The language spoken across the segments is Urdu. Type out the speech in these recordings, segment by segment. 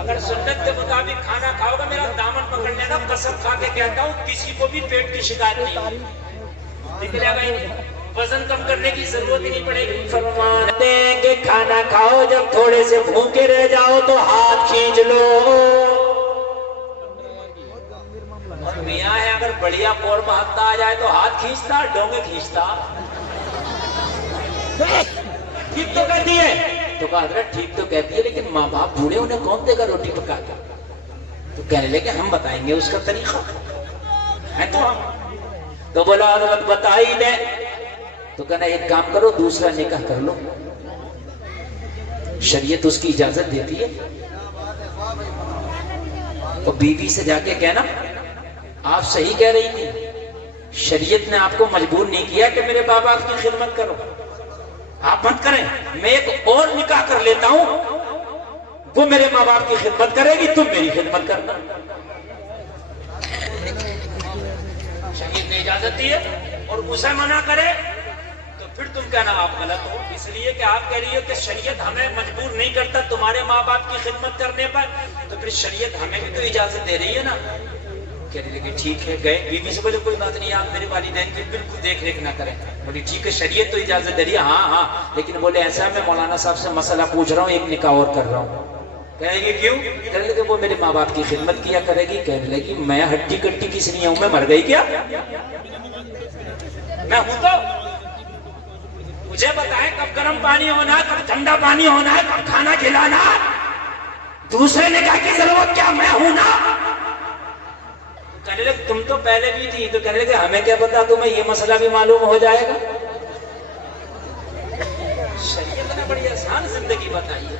اگر سنت کے مطابق کھانا کھاؤ گا میرا دامن پکڑ لینا، قسم کھا کے کہتا ہوں کسی کو بھی پیٹ کی شکایت نہیں ہوگی، نکلے گا ہی نہیں، وزن کم کرنے کی ضرورت ہی نہیں پڑے گی۔ فرماتے ہیں کہ کھانا کھاؤ جب تھوڑے سے بھوکے رہ جاؤ تو ہاتھ کھینچ لو، اور میاں ہے اگر بڑھیا قورمہ ہتھا آ جائے تو ہاتھ کھینچتا، ڈونگے کھینچتا۔ ٹھیک تو کہتی ہے تو کہا حضرت ٹھیک تو کہتی ہے لیکن ماں باپ بوڑھے انہیں کون دے گا روٹی پکا کر؟ تو کہنے لگے ہم بتائیں گے اس کا طریقہ ہے تو ہم، تو بولا حضرت بتا ہی دے، تو کہنا ایک کام کرو دوسرا نکاح کر لو، شریعت اس کی اجازت دیتی ہے۔ تو بیوی سے جا کے کہنا آپ صحیح کہہ رہی تھی، شریعت نے آپ کو مجبور نہیں کیا کہ میرے باپ آپ کی خدمت کرو، آپ مت کریں، میں ایک اور نکاح کر لیتا ہوں، وہ میرے ماں باپ کی خدمت کرے گی، تم میری خدمت کرنا۔ شریعت نے اجازت دی ہے اور اسے منع کرے تو پھر تم کہنا آپ غلط ہو، اس لیے کہ آپ کہہ رہی ہو کہ شریعت ہمیں مجبور نہیں کرتا تمہارے ماں باپ کی خدمت کرنے پر، تو پھر شریعت ہمیں بھی تو اجازت دے رہی ہے نا۔ کہنے لگے ٹھیک ہے، گئے بیوی سے بولے کوئی بات نہیں آپ میرے والدین کی بالکل دیکھ ریکھ نہ کریں، بولی ٹھیک ہے شریعت تو اجازت دے رہی ہے، ہاں لیکن بولے ایسا میں مولانا صاحب سے مسئلہ پوچھ رہا ہوں، ایک نکاح اور کر رہا ہوں۔ کہے گی کیوں؟ کہنے لگے وہ میرے ماں باپ کی خدمت کیا کرے گی۔ کہنے لگی میں ہڈی کٹی کس لیے ہوں، میں مر گئی کیا؟ میں ہوں تو مجھے بتائیں کب گرم پانی ہونا ہے، کب ٹھنڈا پانی ہونا ہے، کب کھانا کھلانا ہے، دوسرے نکاح کی ضرورت کیا، میں ہوں نا۔ کہنے لگے تم تو پہلے بھی تھی، تو کہنے لگے ہمیں کیا پتا تمہیں یہ مسئلہ بھی معلوم ہو جائے گا۔ شریعت نے بڑی آسان زندگی بتائی ہے،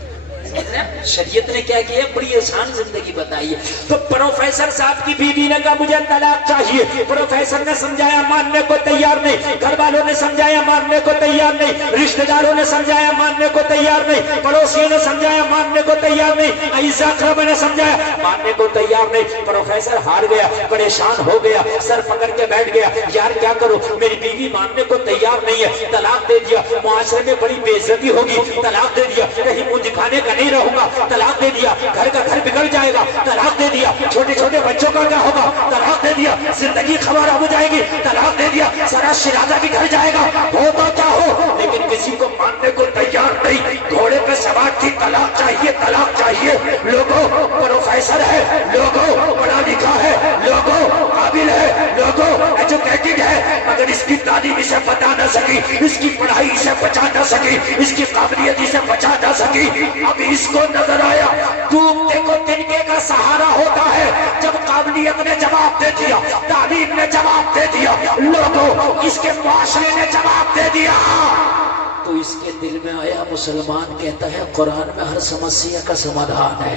شریعت نے کیا کیا بڑی آسان زندگی بتائی ہے۔ تو پروفیسر صاحب کی بیوی نے کہا مجھے طلاق چاہیے، پروفیسر نے سمجھایا ماننے کو تیار نہیں، گھر والوں نے سمجھایا ماننے کو تیار نہیں، رشتہ داروں نے سمجھایا ماننے کو تیار نہیں، پڑوسیوں نے سمجھایا ماننے کو تیار نہیں، اعزا اقربا نے سمجھایا ماننے کو تیار نہیں۔ پروفیسر ہار گیا، پریشان ہو گیا، سر پکڑ کے بیٹھ گیا، یار کیا کروں، میری بیوی ماننے کو تیار نہیں ہے، طلاق دے دیا، معاشرے میں بڑی بے عزتی ہوگی، طلاق دے دیا، کہیں منہ دکھانے کا نہیں رہوں گا، طلاق دے دیا، گھر کا گھر بگڑ جائے گا، طلاق دے دیا، چھوٹے چھوٹے بچوں کا کیا ہوگا، طلاق دے دیا، زندگی خراب ہو جائے گی، طلاق دے دیا، سارا شرازہ بھی گھر جائے گا، ہو تو کیا ہو، لیکن کسی کو ماننے کو تیار نہیں، گھوڑے پہ سوار تھی، طلاق چاہیے طلاق چاہیے، لوگوں پروفیسر ہے، لوگوں پڑھا لکھا ہے، لوگوں قابل ہے، لوگوں ایجوکیٹڈ ہے، مگر اس کی تعلیم اسے بتا نہ سکی، اس کی پڑھائی اسے بچا نہ سکی، اس کی قابلیت اسے بچا نہ سکی۔ اب اس کو نظر آیا ڈوبتے کو تنکے کا سہارا ہوتا ہے، جب قابلیت نے جواب دے دیا، تعلیم نے جواب دے دیا، لوگوں اس کے معاشرے نے جواب دے دیا، تو اس کے دل میں آیا مسلمان کہتا ہے قرآن میں ہر سمسیا کا سمادھان ہے۔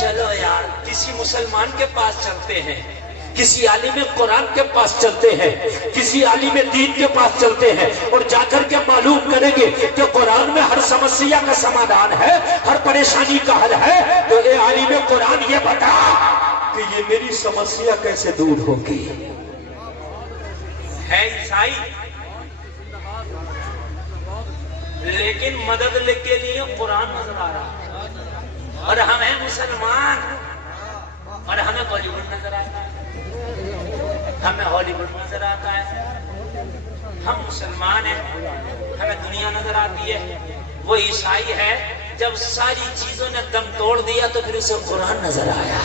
چلو یار کسی مسلمان کے پاس چلتے ہیں، کسی عالم قرآن کے پاس چلتے ہیں، کسی عالم دین کے پاس چلتے ہیں اور جا کر کے معلوم کریں گے کہ قرآن میں ہر سمسیا کا سمادھان ہے، ہر پریشانی کا حل ہے، تو اے عالم قرآن یہ بتا کہ یہ میری سمسیا کیسے دور ہوگی۔ ہے عیسائی لیکن مدد کے لیے قرآن نظر آ رہا ہے، اور ہم ہیں مسلمان اور ہمیں بالی ووڈ نظر آتا ہے، ہمیں ہالی ووڈ نظر آتا ہے، ہم مسلمان ہیں ہمیں دنیا نظر آتی ہے، وہ عیسائی ہے جب ساری چیزوں نے دم توڑ دیا تو پھر اسے قرآن نظر آیا۔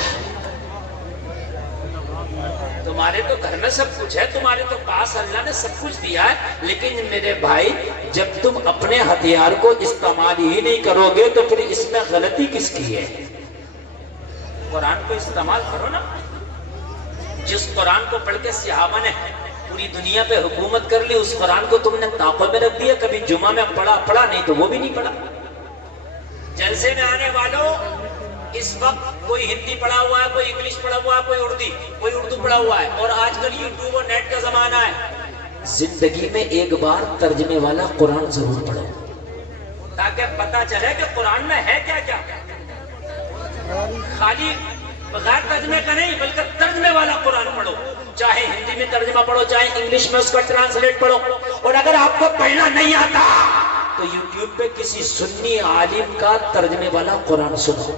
تمہارے تو گھر میں سب کچھ ہے، تمہارے تو پاس اللہ نے سب کچھ دیا ہے، لیکن میرے بھائی جب تم اپنے ہتھیار کو استعمال ہی نہیں کرو گے تو پھر اس میں غلطی کس کی ہے؟ قرآن کو استعمال کرو نا۔ جس قرآن کو پڑھ کے صحابہ نے پوری دنیا پہ حکومت کر لی، اس قرآن کو تم نے تاقوں میں رکھ دیا، کبھی جمعہ میں پڑھا نہیں تو وہ بھی نہیں پڑھا۔ جلسے میں آنے والوں اس وقت کوئی ہندی پڑھا ہوا ہے، کوئی انگلش پڑھا ہوا ہے، کوئی اردو پڑھا ہوا ہے، اور آج کل یوٹیوب اور نیٹ کا زمانہ ہے۔ زندگی میں ایک بار ترجمے والا قرآن ضرور پڑھو تاکہ پتہ چلے کہ قرآن میں ہے کیا کیا، خالی بغیر ترجمے کا نہیں بلکہ ترجمے والا قرآن پڑھو، چاہے ہندی میں ترجمہ پڑھو، چاہے انگلش میں اس کا ٹرانسلیٹ پڑھو، اور اگر آپ کو پڑھنا نہیں آتا تو یوٹیوب پہ کسی سنی عالم کا ترجمے والا قرآن سنو.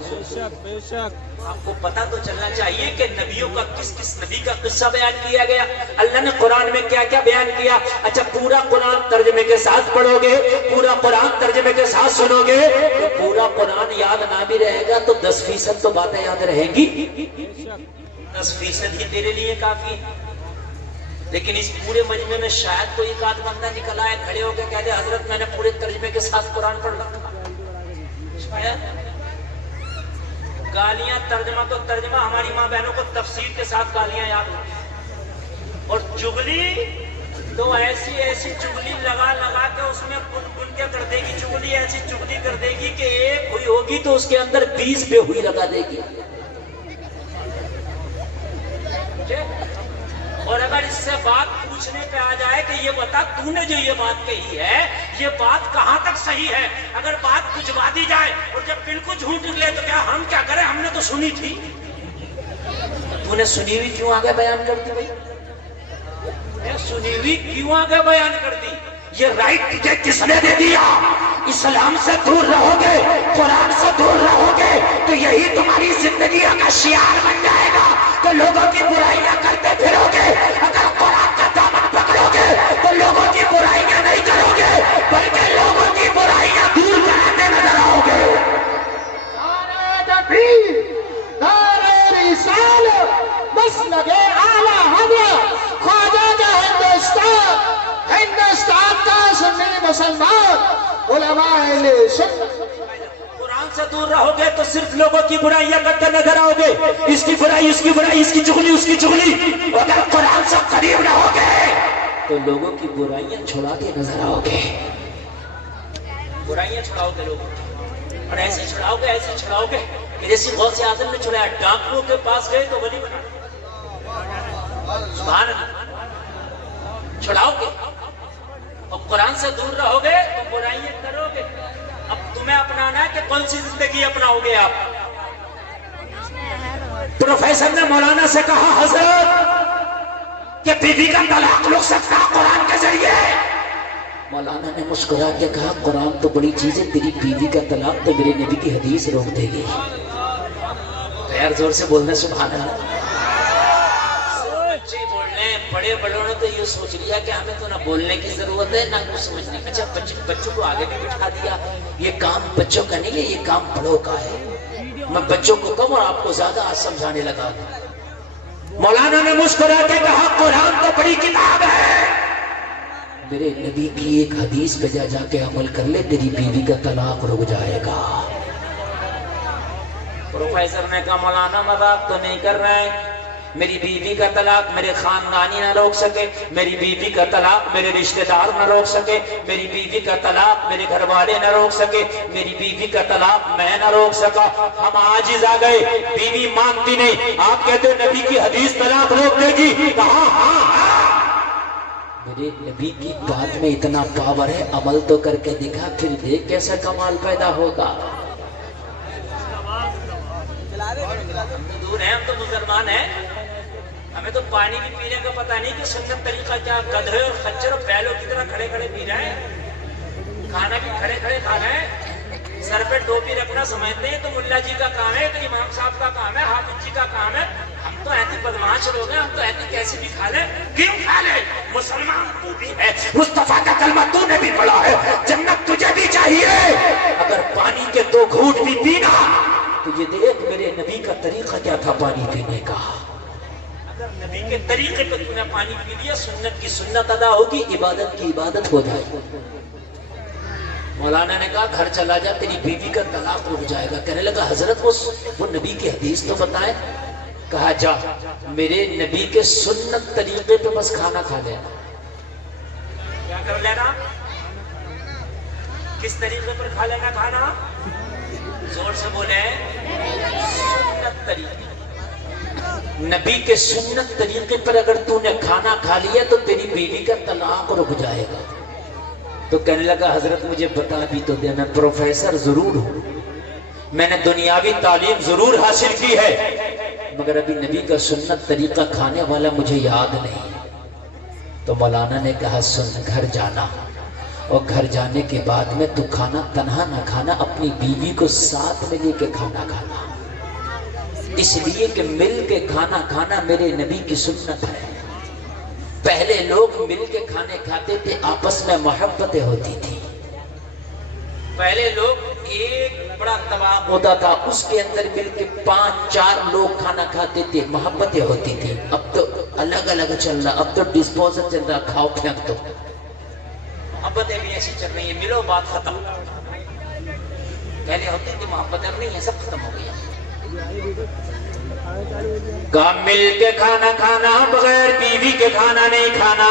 بے شک آپ کو پتا تو چلنا چاہیے کہ نبیوں کا کس کس نبی کا قصہ بیان کیا گیا, اللہ نے قرآن میں کیا کیا بیان کیا. اچھا پورا قرآن ترجمے کے ساتھ پڑھو گے, پورا قرآن ترجمے کے ساتھ سنو گے تو پورا قرآن یاد نہ بھی رہے گا تو 10% تو باتیں یاد رہیں گی. 10% ہی تیرے لیے کافی. لیکن اس پورے مجمع میں شاید کوئی ایک آدھ بندہ نکل آئے, کھڑے ہو کے کہہ دے حضرت میں نے پورے ترجمے کے ساتھ قرآن پڑھ رکھا. شاید گالیاں ترجمہ تو ترجمہ, ہماری ماں بہنوں کو تفسیر کے ساتھ گالیاں یاد ہوتی, اور چغلی تو ایسی ایسی چغلی لگا لگا کے اس میں بن بن کے کر دے گی. چغلی ایسی چغلی کر دے گی کہ ایک ہوئی ہوگی تو اس کے اندر 20 بے ہوئی لگا دے گی. اور اگر اس سے بات پوچھنے پہ آ جائے کہ یہ بتا تو نے جو یہ بات کہی ہے یہ بات کہاں تک صحیح ہے, اگر بات بھجوا دی جائے اور جب بالکل جھوٹ نکلے تو کیا ہم کیا کریں, ہم نے تو سنی تھی. تو نے سنی ہوئی کیوں آگے بیان کر دی بھائی, سنی ہوئی کیوں آگے بیان کر دی؟ یہ رائٹ تجھے کس نے دے دیا؟ اسلام سے دور رہو گے, قرآن سے دور رہو گے تو یہی تمہاری زندگیوں کا شعار بن جائے گا. تو لوگوں کی برائیاں کرتے پھرو گے, اگر قرآن کا دامن پکڑو گے تو لوگوں کی برائیاں نہیں کرو گے بلکہ لوگوں کی برائیاں دور کراتے نظر آؤ گے. نعرہ تکبیر, نعرہ رسالت, مسلک اعلیٰ حضرت خواجہ کا ہندوستان, ہندوستان کا سنی مسلمان علماء اہل سنت. قرآن سے دور رہو گے تو صرف لوگوں کی برائیاں کرتے نظر آؤ گے, اس کی برائی اس کی برائی, اس کی چغلی اس کی چغلی. اگر قرآن سے قریب رہو گے تو لوگوں کی برائیاں چھڑا کے نظر آؤ گے. برائیاں چھڑاؤ گے لوگوں کی, اور ایسے چھڑاؤ گے ایسے چھڑاؤ گے کہ جیسے غوث اعظم نے چھڑایا, ڈاکوؤں کے پاس گئے تو ولی بنا. سبحان اللہ, چھڑاؤ گے. اور قرآن سے دور رہو گے تو برائیاں کرو گے. اب تمہیں اپنانا ہے کہ کون سی زندگی اپناؤ گے آپ؟ پروفیسر نے مولانا سے کہا حضرت کہ بیوی کا طلاق رک سکتا ہے قرآن کے ذریعے. مولانا نے مسکرا کے کہا قرآن تو بڑی چیز ہے, تیری بیوی کا طلاق تو میرے نبی کی حدیث روک دے گی. یار زور سے بولنا سبحان اللہ. بچے بول رہے ہیں, بڑے بڑوں نے تو یہ سوچ لیا کہ ہمیں تو نہ بولنے کی ضرورت ہے نہ کچھ سمجھنے کی. اچھا بچوں کو آگے بھی بٹھا دیا, یہ کام بچوں کا نہیں ہے, یہ کام بڑوں کا ہے. میں بچوں کو کم اور آپ کو زیادہ آج سمجھانے لگا. مولانا نے مسکرا کے کہا قرآن تو بڑی کتاب ہے, میرے نبی کی ایک حدیث پہ جا کے عمل کر لے, تیری بیوی کا طلاق رک جائے گا. پروفیسر نے کہا مولانا مذاق تو نہیں کر رہے ہیں, میری بیوی کا طلاق میرے خاندانی نہ روک سکے, میری بیوی کا طلاق میرے رشتہ دار نہ روک سکے, میری بیوی کا طلاق میرے گھر والے نہ روک سکے, میری بیوی کا طلاق میں نہ روک سکا. ہم عاجز آ گئے, بیوی مانتی نہیں, آپ کہتے ہیں نبی کی حدیث طلاق روک دے گی. کہاں ہاں, میرے نبی کی بات میں اتنا پاور ہے, عمل تو کر کے دکھا, پھر دیکھ کیسا کمال پیدا ہوگا. ہم تو دور ہیں, ہم تو مسلمان ہیں, ہمیں تو پانی بھی پینے کا پتہ نہیں کہ سنت طریقہ کیا. گدھے اور خچر اور بیلوں کی طرح کھڑے کھڑے پی رہے ہیں, کھانا بھی کھڑے کھڑے کھانا ہے, سر پہ ٹوپی رکھنا سمجھتے ہیں تو ملا جی کا کام ہے, تو امام صاحب کا کام ہے, حافظ جی کا کام ہے. ہم تو ایسے بدماش لوگ ہیں, ہم تو ایسے کیسے بھی کھا لیں. کیوں کھا لیں؟ مسلمان تو بھی ہے, مصطفیٰ کا کلمہ تو نے بھی پڑھا ہے, جنت تجھے بھی چاہیے. اگر پانی کے 2 گھونٹ بھی پینا تو یہ دیکھ میرے نبی کا طریقہ کیا تھا پانی پینے کا. اگر نبی کے طریقے پہ تو نے پانی پی لیا, سنت کی سنت ادا ہوگی, عبادت کی عبادت ہو جائے گی. مولانا نے کہا گھر چلا جا, تیری بیوی کا طلاق رک جائے گا. کہنے لگا حضرت وہ نبی کی حدیث تو بتائیں. کہا جا, میرے نبی کے سنت طریقے پہ بس کھانا کھا لینا. کیا کر لینا؟ کس طریقے پر کھا لینا کھانا؟ زور سے بولے, سنت طریقے. نبی کے سنت طریقے پر اگر تو نے کھانا کھا لیا تو تیری بیوی کا طلاق رک جائے گا. تو کہنے لگا حضرت مجھے بتا بھی تو دے, میں پروفیسر ضرور ہوں, میں نے دنیاوی تعلیم ضرور حاصل کی ہے, مگر ابھی نبی کا سنت طریقہ کھانے والا مجھے یاد نہیں. تو مولانا نے کہا سن, گھر جانا, اور گھر جانے کے بعد میں تو کھانا تنہا نہ کھانا، اپنی بیوی کو ساتھ میں لے کے کھانا کھانا، اس لیے کہ مل کے کھانا کھانا میرے نبی کی سنت ہے۔ پہلے لوگ مل کے کھانے کھاتے تھے، آپس میں محبتیں ہوتی تھی۔ پہلے لوگ ایک بڑا توا ہوتا تھا، اس کے اندر مل کے 5-4 لوگ کھانا کھاتے تھے، محبتیں ہوتی تھی۔ اب تو الگ الگ چل رہا، اب تو ڈسپوزل چل رہا، کھاؤ پھینک دو۔ محبتیں بھی ایسی چل رہی ہیں، ملو بات ختم۔ پہلے ہوتی تھی محبتیں، نہیں ہے، سب ختم ہو گئی۔ کہا مل کے کھانا کھانا، بغیر بیوی کے کھانا نہیں کھانا۔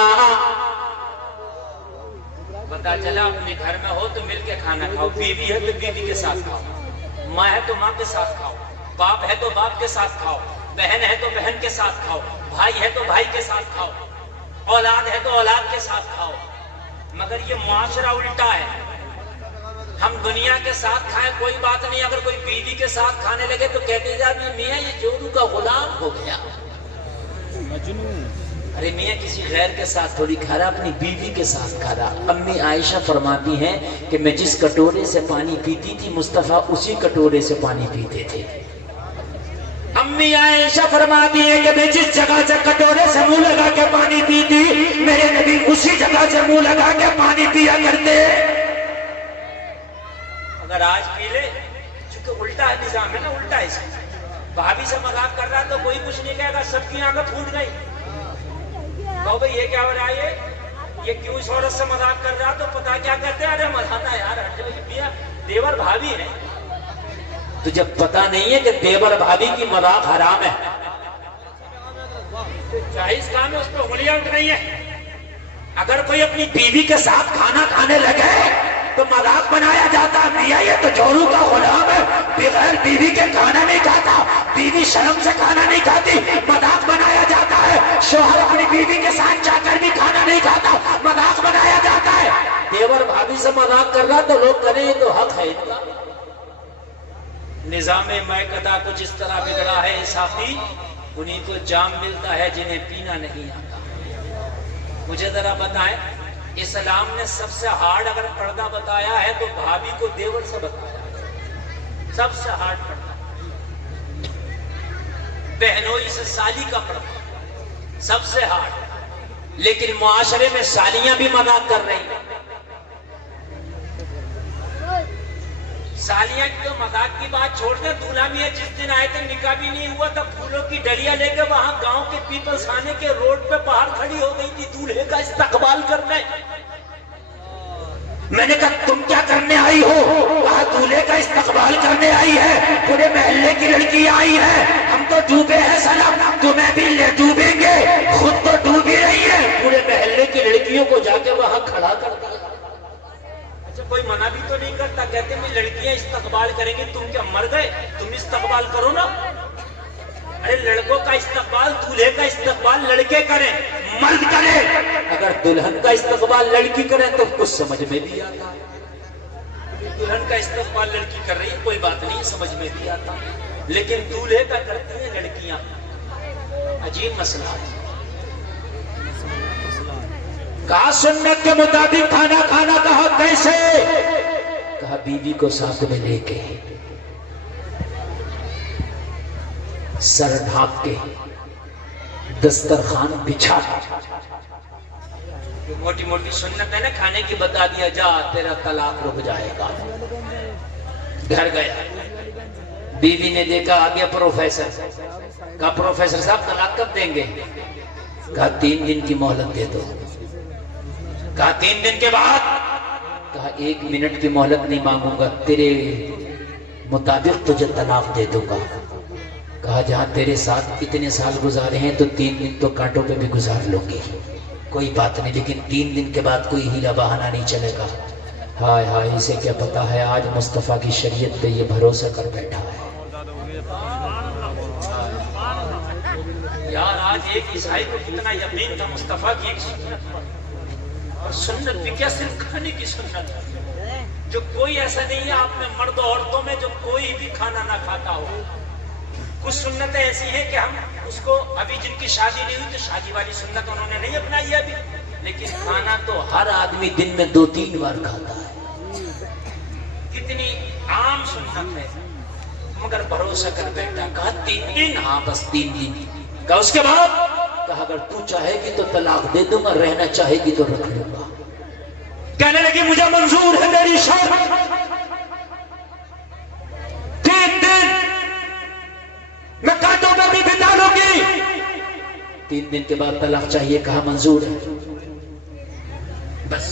پتا چلا اپنے گھر میں ہو تو مل کے کھانا کھاؤ، بیوی ہے تو بیوی کے ساتھ کھاؤ، ماں ہے تو ماں کے ساتھ کھاؤ، باپ ہے تو باپ کے ساتھ کھاؤ، بہن ہے تو بہن کے ساتھ کھاؤ، بھائی ہے تو بھائی کے ساتھ کھاؤ، اولاد ہے تو اولاد کے ساتھ کھاؤ۔ مگر یہ معاشرہ الٹا ہے، ہم دنیا کے ساتھ کھائیں کوئی بات نہیں، اگر کوئی بیوی کے ساتھ کھانے لگے تو کہتے جا میاں یہ جورو کا غلام ہو گیا۔ ارے میاں کسی غیر کے ساتھ تھوڑی کھا رہا، اپنی بیوی کے ساتھ کھا رہا۔ امی عائشہ فرماتی ہیں کہ میں جس کٹورے سے پانی پیتی تھی مصطفیٰ اسی کٹورے سے پانی پیتے تھے۔ امی عائشہ فرماتی ہیں کہ میں جس جگہ سے کٹورے سے منہ لگا کے پانی پیتی، میرے نبی اسی جگہ سے منہ لگا کے پانی پیا کرتے۔ اگر آج پی لے، چونکہ الٹا نظام ہے نا، الٹا ہے، بھابھی سے مذاق کر رہا تو کوئی کچھ نہیں کہے گا، سب کی آنکھیں پھوٹ گئی۔ کہو بھئی یہ کیا ہو رہا ہے، یہ کیوں اس عورت سے مذاق کر رہا، تو پتا کیا کرتے ہیں، ارے مذاق یار، دیور بھابھی ہے۔ تو جب پتا نہیں ہے کہ دیور بھابھی کی مذاق حرام ہے، جائز کام ہے، اس پہ انگلیاں اٹھ رہی ہیں۔ اگر کوئی اپنی بیوی کے ساتھ کھانا کھانے لگے تو مذاق بنایا جاتا ہے، میاں یہ تو جورو کا غلام ہے، بغیر بیوی کے کھانا نہیں کھاتا، بیوی شرم سے کھانا نہیں کھاتی، مذاق بنایا جاتا ہے۔ شوہر اپنی بیوی کے ساتھ جا کر بھی کھانا نہیں کھاتا، مذاق بنایا جاتا ہے۔ دیور بھابھی سے مذاق کر رہا تو لوگ کریں تو حق ہے۔ نظام مائکدہ کچھ اس طرح بگڑا ہے صافی، انہیں کو جام ملتا ہے جنہیں پینا نہیں آتا۔ مجھے ذرا بتائیں، اسلام نے سب سے ہارڈ اگر پردہ بتایا ہے تو بھابھی کو دیور سے بتایا ہے، سب سے ہارڈ پردہ۔ بہنوئی سے سالی کا پردہ سب سے ہارڈ، لیکن معاشرے میں سالیاں بھی مذاق کر رہی ہیں۔ سالیاں کی تو مذاق کی بات چھوڑ دیں، دولہا میاں جس دن آئے تھے نکاح بھی نہیں ہوا تھا، پھولوں کی ڈلیا لے کے وہاں گاؤں کے پیپلز خانے کے روڈ پہ باہر کھڑی ہو گئی تھی دولہے کا استقبال کرنے۔ میں نے کہا تم کیا کرنے آئی ہو؟ کہا دولہے کا استقبال کرنے آئی ہے، پورے محلے کی لڑکی آئی ہے، ہم تو ڈوبے ہیں سلام، تمہیں بھی لے ڈوبیں گے، خود تو ڈوب ہی رہی ہے۔ پورے محلے کی لڑکیوں کو جا کے وہاں کھڑا کر دیا۔ کوئی منع بھی تو نہیں کرتا، کہتے ہیں لڑکیاں استقبال کریں گے، تم کیا مر گئے؟ تم استقبال کرو نا۔ ارے لڑکوں کا استقبال، دولہے کا استقبال لڑکے کریں، مرد کریں۔ اگر دلہن کا استقبال لڑکی کریں تو کچھ سمجھ میں بھی آتا ہے۔ دلہن کا استقبال لڑکی کر رہی ہے کوئی بات نہیں، سمجھ میں بھی آتا، لیکن دولہے کا کرتی ہیں لڑکیاں، عجیب مسئلہ ہے۔ کہا سنت کے مطابق کھانا کھانا، کہا کیسے؟ کہا بیوی کو ساتھ میں لے کے، سر ڈھانپ کے، دسترخوان بچھا کے، موٹی موٹی سنت ہے نا کھانے کی بتا دیا، جا تیرا طلاق رک جائے گا۔ گھر گیا، بیوی نے دیکھا آگے پروفیسر، کہا پروفیسر صاحب طلاق کب دیں گے؟ کہا 3 دن کی مہلت دے دو۔ کہا 3 دن کے بعد؟ کہا 1 منٹ کی مہلت نہیں مانگوں گا، تیرے مطابق تجھے طلاق دے دوں گا۔ کہا جہاں تیرے ساتھ اتنے سال گزارے ہیں تو 3 دن تو کانٹوں پہ بھی گزار لوں گی، کوئی بات نہیں، لیکن 3 دن کے بعد کوئی ہیلا بہانہ نہیں چلے گا۔ ہائے ہائے، اسے کیا پتا ہے آج مصطفیٰ کی شریعت پہ یہ بھروسہ کر بیٹھا ہے۔ یار آج ایک عیسائی کو کتنا یقین تھا مصطفیٰ کی ایک سنت، اور سنت بھی کیا صرف کھانے کی سنت ہے، جو کوئی ایسا نہیں ہے آپ میں مرد عورتوں میں جو کوئی بھی کھانا نہ کھاتا ہو۔ کچھ سنتیں ایسی ہیں کہ ہم اس کو، ابھی جن کی شادی نہیں ہوئی تو شادی والی سنت انہوں نے نہیں اپنائی ابھی، لیکن کھانا تو ہر آدمی دن میں 2-3 بار کھاتا ہے. کتنی عام سنت ہے. مگر بھروسہ کر بیٹا. کہا 3 دن. ہاں بس 3 دن. کہا اس کے بعد؟ کہا اگر تو چاہے گی تو طلاق دے دوں گا, رہنا چاہے گی تو رکھ لوں گا. کہنے لگی مجھے منظور ہے تیری شرط. 3 دن میں کانٹوں میں بھی بتا لوں گی. 3 دن کے بعد طلاق چاہیے. کہا منظور ہے. بس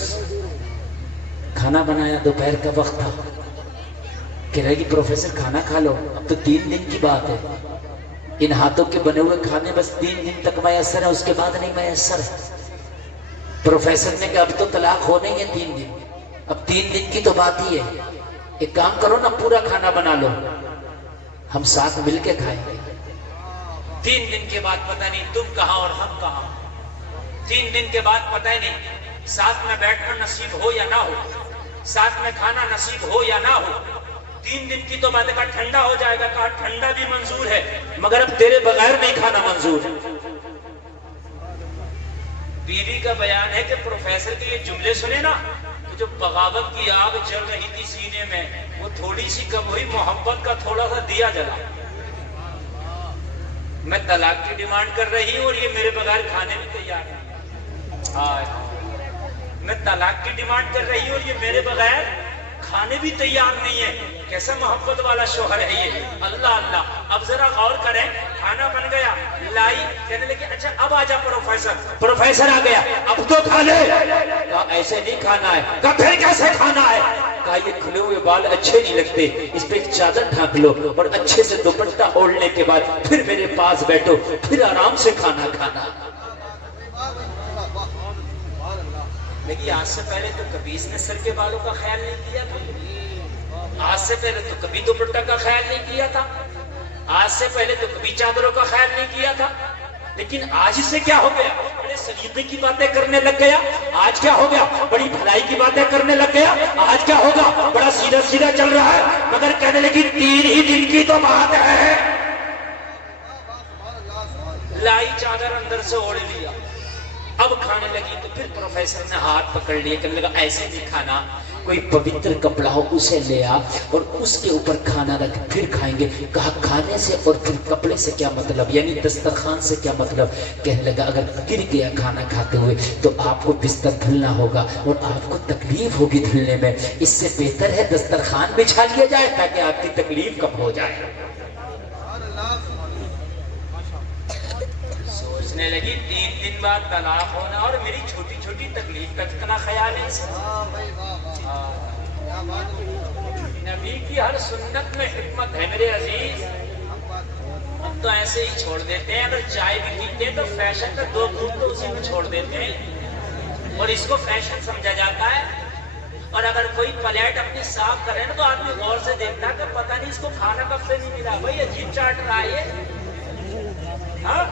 کھانا بنایا. دوپہر کا وقت تھا. کہہ رہے گی پروفیسر کھانا کھا لو. اب تو 3 دن کی بات ہے. ان ہاتھوں کے بنے ہوئے کھانے بس 3 دن تک میسر ہے, اس کے بعد نہیں میسر ہے. پروفیسر نے کہا اب تو طلاق ہونے ہیں 3 دن. اب 3 دن کی تو بات ہی ہے. ایک کام کرو نا, پورا کھانا بنا لو, ہم ساتھ مل کے کھائیں گے. 3 دن کے بعد پتہ نہیں تم کہاں اور ہم کہاں. 3 دن کے بعد پتہ ہی نہیں ساتھ میں بیٹھنا نصیب ہو یا نہ ہو, ساتھ میں کھانا نصیب ہو یا نہ ہو. 3 دن کی تو بات ہے. کہا ٹھنڈا ہو جائے گا. کہا ٹھنڈا بھی منظور ہے, مگر اب تیرے بغیر نہیں کھانا منظور ہے. بیوی کا بیان ہے کہ پروفیسر کے یہ جملے سنے نا, تو جو بغاوت کی آگ جل رہی تھی سینے میں, وہ تھوڑی سی کم ہوئی, محبت کا تھوڑا سا دیا جلا. میں طلاق کی ڈیمانڈ کر رہی ہوں اور یہ میرے بغیر کھانے بھی تیار ہے. میں طلاق کی ڈیمانڈ کر رہی ہوں اور یہ میرے بغیر کھانے بھی تیار نہیں ہے. کیسا محبت والا شوہر ہے یہ. اللہ اللہ. اب ذرا غور کریں. کھانا بن گیا, لائی, کہنے لگی اچھا اب آجا پروفیسر. پروفیسر آ گیا. اب تو کھا لے. کہا ایسے نہیں کھانا ہے. کہا پھر کیسے کھانا ہے؟ کہا یہ کھلے ہوئے بال اچھے نہیں لگتے, اس پہ ایک چادر ڈھانک لو اور اچھے سے دوپٹہ اوڑھنے کے بعد پھر میرے پاس بیٹھو, پھر آرام سے کھانا کھانا. لیکن آج سے پہلے تو کبھی اس نے سر کے بالوں کا خیال نہیں کیا تھا. آج سے پہلے تو کبھی دوپٹہ کا خیال نہیں کیا تھا. آج سے پہلے تو کبھی چادروں کا خیال نہیں کیا تھا. لیکن آج اس سے کیا ہو گیا؟ بڑے سلیقے کی باتیں کرنے لگ گیا. آج کیا ہو گیا؟ بڑی بھلائی کی باتیں کرنے لگ گیا. آج کیا ہوگا؟ بڑا سیدھا سیدھا چل رہا ہے. مگر کہنے لگی 3 ہی دن کی تو بات ہے. لائی چادر اندر سے اوڑھ لیا. اب کھانے لگی تو پھر پروفیسر نے ہاتھ پکڑ لیا. کہنے لگا ایسے نہیں کھانا, کوئی پوتر کپڑا ہو اسے لے آ اور اس کے اوپر کھانا رکھ, پھر کھائیں گے. کہا کھانے سے اور پھر کپڑے سے کیا مطلب, یعنی دسترخوان سے کیا مطلب؟ کہنے لگا اگر گر گیا کھانا کھاتے ہوئے تو آپ کو بستر دھلنا ہوگا اور آپ کو تکلیف ہوگی دھلنے میں. اس سے بہتر ہے دسترخوان بچھا لیا جائے تاکہ آپ کی تکلیف کم ہو جائے. سوچنے لگی 3 دن بعد طلاق ہونا اور میری چھوٹی چھوٹی تکلیف کا کتنا خیال ہے اسے. نبی کی ہر سنت میں حکمت ہے میرے عزیز. ہم تو ایسے ہی چھوڑ دیتے ہیں. اگر چائے بھی پیتے ہیں تو فیشن کا 2 گھونٹ تو اسی میں چھوڑ دیتے ہیں اور اس کو فیشن سمجھا جاتا ہے. اور اگر کوئی پلیٹ اپنی صاف کرے نا تو آدمی غور سے دیکھتا ہے کہ پتہ نہیں اس کو کھانا کب سے نہیں ملا. بھائی عجیب چاٹ رہا ہے. ہاں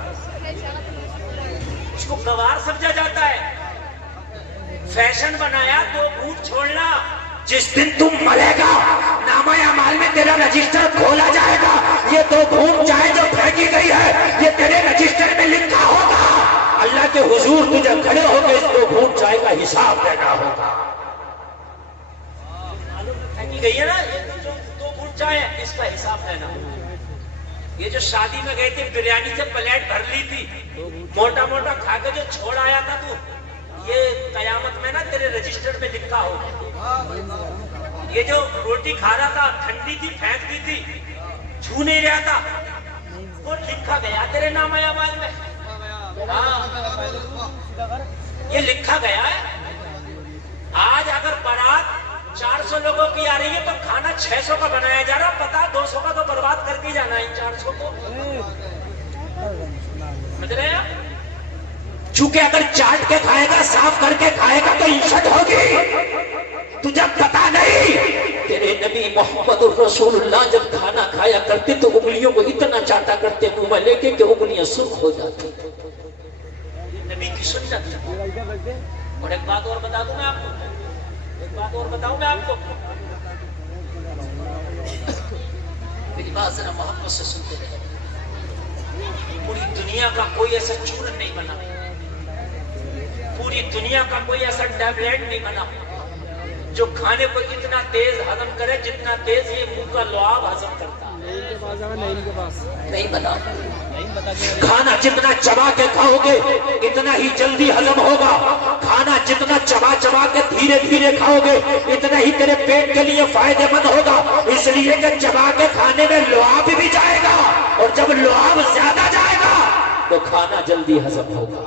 اس کو گوار سمجھا جاتا ہے. فیشن بنایا 2 گھونٹ چھوڑنا. جس دن تم مرے گا نامہ اعمال میں تیرا رجسٹر کھولا جائے گا. یہ 2 گھونٹ چائے جو پھینکی گئی ہے یہ تیرے رجسٹر میں لکھا ہوگا. اللہ کے حضور تجھے کھڑے ہو کے اس 2 گھونٹ چائے کا حساب دینا ہوگا. پھینکی گئی ہے نا یہ جو 2 گھونٹ چائے ہے, اس کا حساب دینا ہوگا. یہ جو شادی میں گئے تھے بریانی سے پلیٹ بھر لی تھی, موٹا موٹا کھا کے جو چھوڑ آیا تھا تو, یہ قیامت میں نا تیرے رجسٹر میں لکھا ہوگا. یہ جو روٹی کھا رہا تھا ٹھنڈی تھی پھینک دی تھی, چھو نہیں رہا تھا, وہ لکھا گیا تیرے نامہ اعمال میں. یہ لکھا گیا ہے. آج اگر بارات 400 لوگوں کی آ رہی ہے تو کھانا 600 کا بنایا جا رہا, پتا 200 کا تو برباد کر کے جانا ہے 400 کو. سمجھ رہے ہیں؟ چونکہ اگر چاٹ کے کھائے گا صاف کر کے کھائے گا تو عزت ہوگی. تجھے پتا نہیں تیرے نبی محمد رسول اللہ جب کھانا کھایا کرتے تو انگلیوں کو اتنا چاٹا کرتے منہ میں لے کے کہ انگلیاں سرخ ہو جاتی. نبی کی سنت. اور ایک بات اور بتا دوں میں آپ کو, ایک بات اور بتاؤں میں آپ کو, میری بات ذرا محبت سے سنتے رہے. پوری دنیا کا کوئی ایسا چورن نہیں بنا, پوری دنیا کا کوئی ایسا ٹیبلٹ نہیں بنا جو کھانے کو اتنا تیز ہضم کرے جتنا تیز یہ منہ کا لعاب ہضم کرتا ہے. نہیں بنا. کھانا جتنا چبا کے کھاؤ گے اتنا ہی جلدی ہضم ہوگا. کھانا جتنا چبا چبا کے دھیرے دھیرے کھاؤ گے اتنا ہی تیرے پیٹ کے لیے فائدہ مند ہوگا. اس لیے کہ چبا کے کھانے میں لعاب بھی جائے گا اور جب لعاب زیادہ جائے گا تو کھانا جلدی ہضم ہوگا.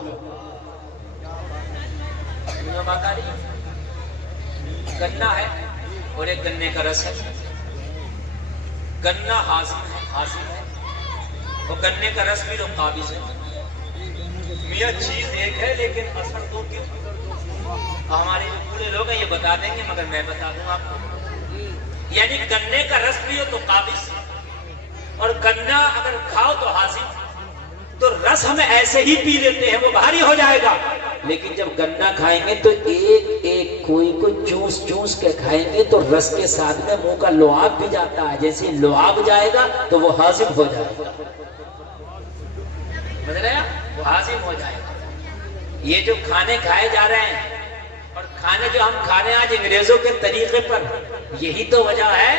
گنا ہے اور ایک گنے کا رس ہے. گنا حاصل ہے اور گنے کا رس بھی تو قابض ہے. میاں چیز ایک ہے لیکن اثر دو کی. ہمارے جو پورے لوگ ہیں یہ بتا دیں گے مگر میں بتا دوں آپ کو. یعنی گنے کا رس بھی ہو تو قابض اور گنا اگر کھاؤ تو حاصل. تو رس ہم ایسے ہی پی لیتے ہیں وہ بھاری ہو جائے گا لیکن جب گنا کھائیں گے تو ایک ایک کوئی چوس چوس کے کھائیں گے تو رس کے ساتھ میں منہ کا لعاب بھی جاتا ہے. جیسے لعاب جائے گا تو وہ ہاضم ہو جائے گا. سمجھ رہے ہیں؟ وہ ہاضم ہو جائے گا. یہ جو کھانے کھائے جا رہے ہیں اور کھانے جو ہم کھا رہے ہیں آج انگریزوں کے طریقے پر یہی تو وجہ ہے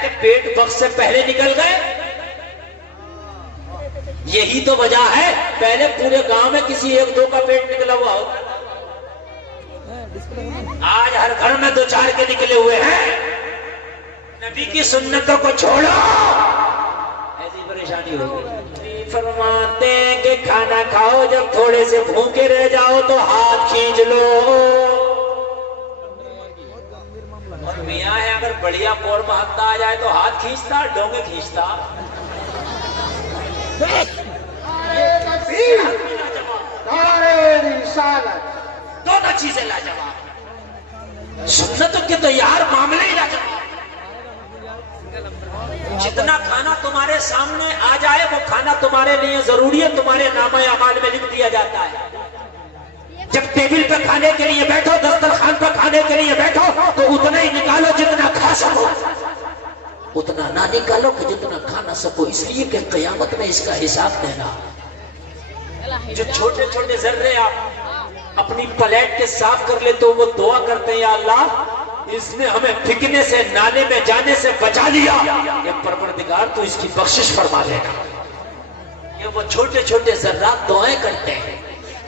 کہ پیٹ وقت سے پہلے نکل گئے. یہی تو وجہ ہے. پہلے پورے گاؤں میں کسی ایک دو کا پیٹ نکلا ہوا ہوتا آج ہر گھر میں 2-4 کے نکلے ہوئے ہیں. نبی کی سنتوں کو چھوڑو ایسی پریشانی ہوگی. فرماتے ہیں کہ کھانا کھاؤ جب تھوڑے سے بھوکے رہ جاؤ تو ہاتھ کھینچ لو. اور میاں ہے اگر بڑھیا پور مہتا آ جائے تو ہاتھ کھینچتا ڈونگے کھینچتا. دونوں چیزیں لاجواب. سنتوں کے تو یار معاملے ہی لاجواب. جتنا کھانا تمہارے سامنے آ جائے وہ کھانا تمہارے لیے ضروری ہے. تمہارے نامہ اعمال میں لکھ دیا جاتا ہے. جب ٹیبل پہ کھانے کے لیے بیٹھو دسترخوان پہ کھانے کے لیے بیٹھو تو اتنا ہی نکالو جتنا کھا سکو. اتنا نہ نکالو کہ جتنا کھا نہ سکو. اس لیے کہ قیامت میں اس کا حساب دینا. جو چھوٹے چھوٹے ذرے آپ اپنی پلیٹ کے صاف کر لے تو وہ دعا کرتے ہیں یا اللہ اس نے ہمیں پھینکنے سے نالے میں جانے سے بچا لیا. یہ پروردگار تو اس کی بخشش فرما لینا. یہ وہ چھوٹے چھوٹے ذرات دعائیں کرتے ہیں.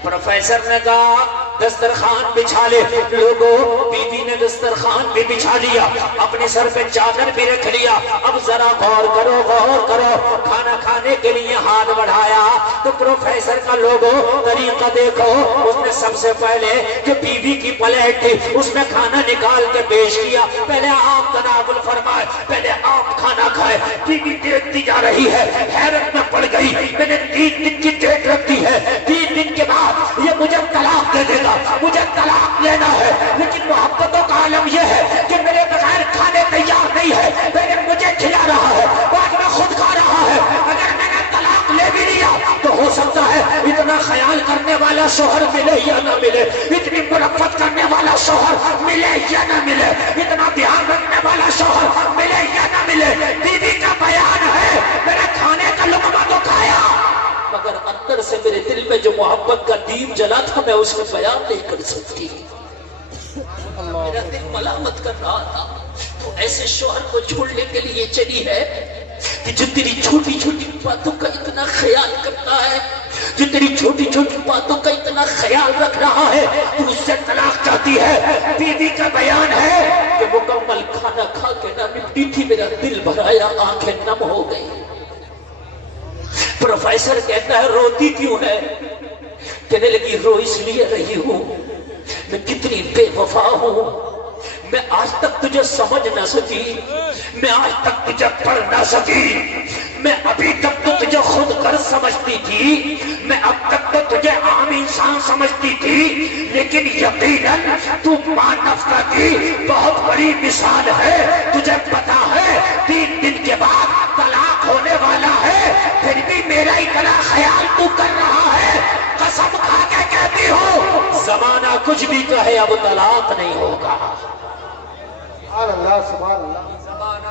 پروفیسر نے کہا دسترخوان بچھا لے. لوگوں بیوی نے دسترخوان بھی بچھا لیا اپنے سر پہ چادر بھی رکھ لیا. اب ذرا غور کرو. کھانا کھانے کے لیے ہاتھ بڑھایا تو پروفیسر کا لوگوں طریقہ دیکھو. اس نے سب سے پہلے جو بیوی کی پلیٹ تھی اس میں کھانا نکال کے پیش کیا. پہلے آپ تناول فرمائے پہلے آپ کھانا کھائے. بیوی دیکھتی جا رہی ہے حیرت میں پڑ گئی. میں نے 3 دن کی ڈیٹ رکھی ہے. 3 دن کے بعد یہ مجھے طلاق دے دے گا. مجھے طلاق لینا ہے لیکن محبتوں کا عالم یہ ہے کہ میرے بغیر کھانے تیار نہیں ہے. پہلے مجھے کھلا رہا ہے بعد میں خود کھا رہا ہے. اگر میں نے طلاق لے بھی لیا تو ہو سکتا ہے اتنا خیال کرنے والا شوہر ملے یا نہ ملے. اتنی مرفت کرنے والا شوہر ملے یا نہ ملے. اتنا دھیان رکھنے والا شوہر ملے یا نہ ملے. بیوی کا بیان ہے میرے کھانے کا لقمہ تو کھایا مگر اندر سے میرے دل میں جو محبت کا دیپ جلا تھا میں اس کو بیان نہیں کر سکتی. میرا دل ملامت کر رہا تھا. تو ایسے شوہر کو چھوڑنے کے لیے چلی ہے کہ جو تیری چھوٹی چھوٹی باتوں کا اتنا خیال کرتا ہے جو تیری چھوٹی چھوٹی باتوں کا اتنا خیال رکھ رہا ہے تو اس سے طلاق چاہتی ہے. بیوی کا بیان ہے کہ مکمل کھانا کھا کے نہ نپٹی تھی میرا دل بھرایا آنکھیں نم ہو گئی. پروفیسر کہتا ہے روتی کیوں ہے؟ کہنے لگی رو اس لیے رہی ہوں میں کتنی بے وفا ہوں. میں آج تک تجھے سمجھ نہ سکی. میں آج تک تجھے پڑھ نہ سکی. میں ابھی تک تو تجھے خود غرض سمجھتی تھی. میں اب تک تو تجھے عام انسان سمجھتی تھی لیکن یقیناً تو ماں نفقہ کی بہت بڑی مثال ہے. تجھے پتا ہے 3 دن کے بعد طلاق ہونے والا ہے پھر بھی میرا اتنا خیال تو کر رہا ہے. قسم کھا کے کہتی ہوں زمانہ کچھ بھی کہے اب طلاق نہیں ہوگا. سبحان اللہ سبحان اللہ. زمانہ